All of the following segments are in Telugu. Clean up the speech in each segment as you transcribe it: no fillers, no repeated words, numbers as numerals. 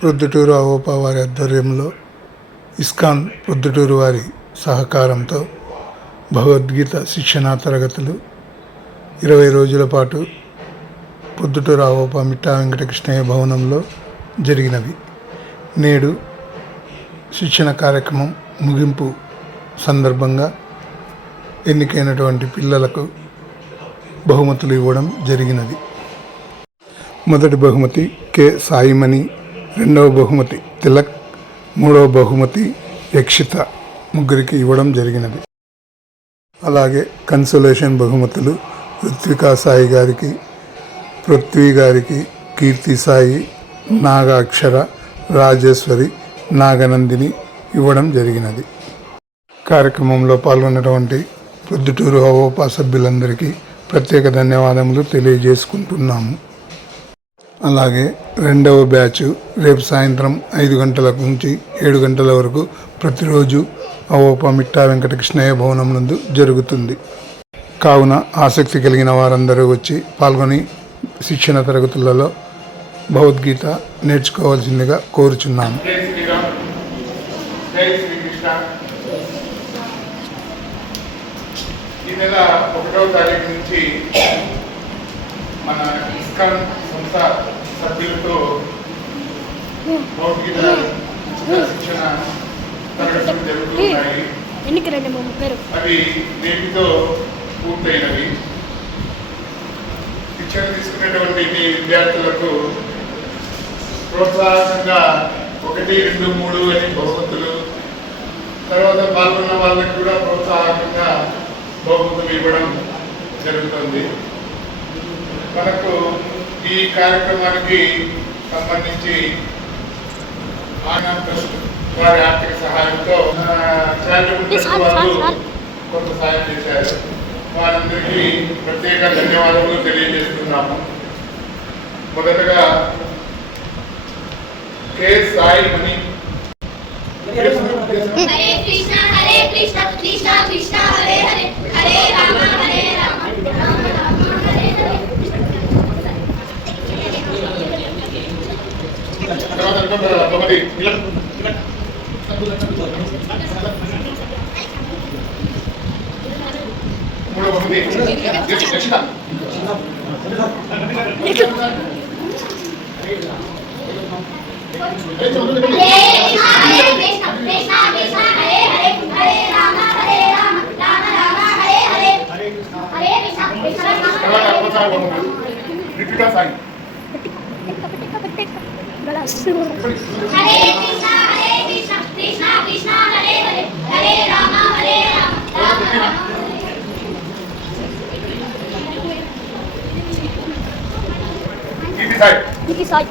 ప్రొద్దుటూరు అవోపా వారి ఆధ్వర్యంలో ఇస్కాన్ ప్రొద్దుటూరు వారి సహకారంతో భగవద్గీత శిక్షణా తరగతులు 20 రోజుల పాటు ప్రొద్దుటూరు అవోపా మిట్టా వెంకటకృష్ణయ్య భవనంలో జరిగినవి. నేడు శిక్షణ కార్యక్రమం ముగింపు సందర్భంగా ఎన్నికైనటువంటి పిల్లలకు బహుమతులు ఇవ్వడం జరిగినది. మొదటి బహుమతి కె సాయిమణి, రెండవ బహుమతి తిలక్, మూడవ బహుమతి యక్షిత ముగ్గురికి ఇవ్వడం జరిగినది. అలాగే కన్సోలేషన్ బహుమతులు ఋత్వికా సాయి గారికి, పృథ్వీ గారికి, కీర్తి సాయి, నాగాక్షర, రాజేశ్వరి, నాగనందిని ఇవ్వడం జరిగినది. కార్యక్రమంలో పాల్గొన్నటువంటి ప్రొద్దుటూరు అవోపా సభ్యులందరికీ ప్రత్యేక ధన్యవాదములు తెలియజేసుకుంటున్నాము. అలాగే రెండవ బ్యాచ్ రేపు సాయంత్రం 5 గంటల నుంచి 7 గంటల వరకు ప్రతిరోజు అవోపా మిట్టా వెంకటకృష్ణయ్య భవనం నందు జరుగుతుంది. కావున ఆసక్తి కలిగిన వారందరూ వచ్చి పాల్గొని శిక్షణ తరగతులలో భగవద్గీత నేర్చుకోవాల్సిందిగా కోరుచున్నాము. ఈ నెల 1వ తారీఖు నుంచి మన ఇస్కాన్ సంస్థ సభ్యులతో భగవద్గీత శిక్షణ తరగతులు జరుగుతున్నాయి. అవి నేటితో పూర్తయినవి. శిక్షణ తీసుకునేటువంటి మీ విద్యార్థులకు ప్రోత్సాహకంగా 1, 2, 3 అని బహుమతులు, తర్వాత పాల్గొన్న వాళ్ళకి కూడా ప్రోత్సాహకంగా బహుమతులు ఇవ్వడం జరుగుతుంది. మనకు ఈ కార్యక్రమానికి సంబంధించి ఆనంద్ ట్రస్ట్ వారి ఆర్థిక సహాయంతో చారిటబుల్ ట్రస్ట్ వాళ్ళు కొంత సహాయం చేశారు. వారందరికీ ప్రత్యేక ధన్యవాదాలు తెలియజేస్తున్నాము. మొదటగా కె సాయిమణి. హరే కృష్ణ హరే కృష్ణ కృష్ణ కృష్ణ హరే హరే హరే రామ హరే రామ రామ రామ హరే హరే. ऋतिका साई. हरे कृष्णा कृष्णा कृष्णा हरे हरे हरे राम राम राम. नीति साई.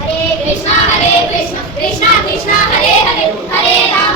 हरे कृष्णा कृष्णा कृष्णा हरे हरे हरे राम